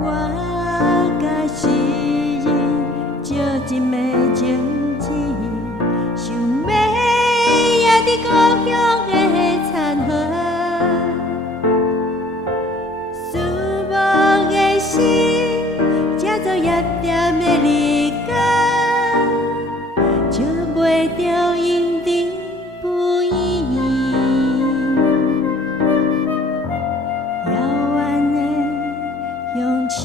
我甲诗人照一暝情字，想要也伫故乡的田园，思慕的心，才做夜店的日光，笑袂着因的不依。遥远的乡愁，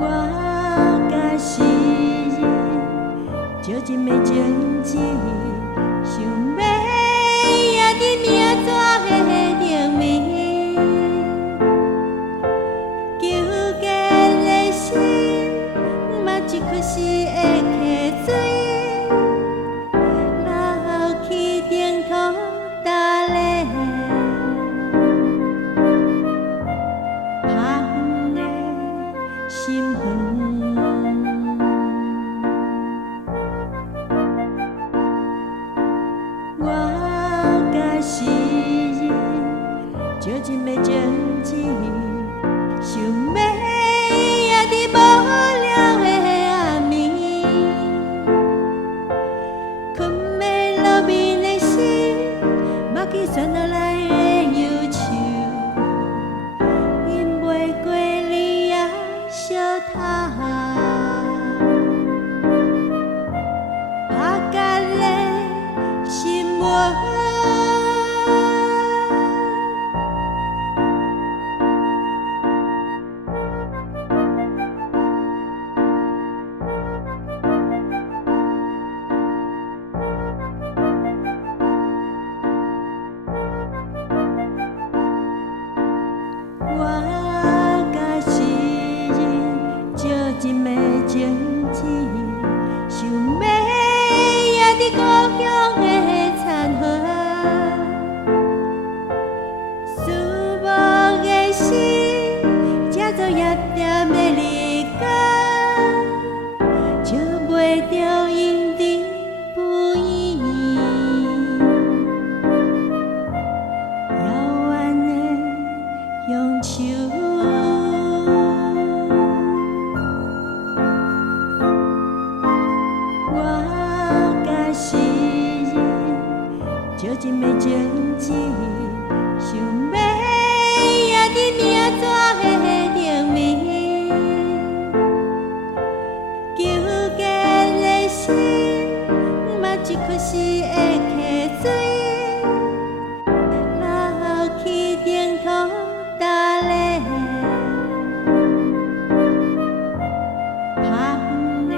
我甲诗人照一暝情字，想要也伫明纸的顶面，纠结的心，嘛一窟死的溪水，流去顶土焦咧，香的心远。我甲诗人照一暝情字，想要也伫无聊的暗暝，困袂落眠的心，目起旋落来的忧愁，饮袂过你也小叹，拍甲的心窝。我甲诗人照一暝情字，想要也伫故乡的田园，思慕的心，才做夜店的日光，笑袂着因的不依。遥远的乡愁，我甲诗人照一暝情字，想要也伫明纸的顶面，纠结的心，嘛一窟死的溪水，流去顶土焦咧，香的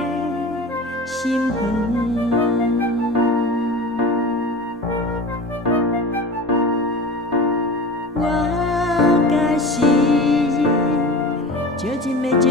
心远。我甲诗人照一暝情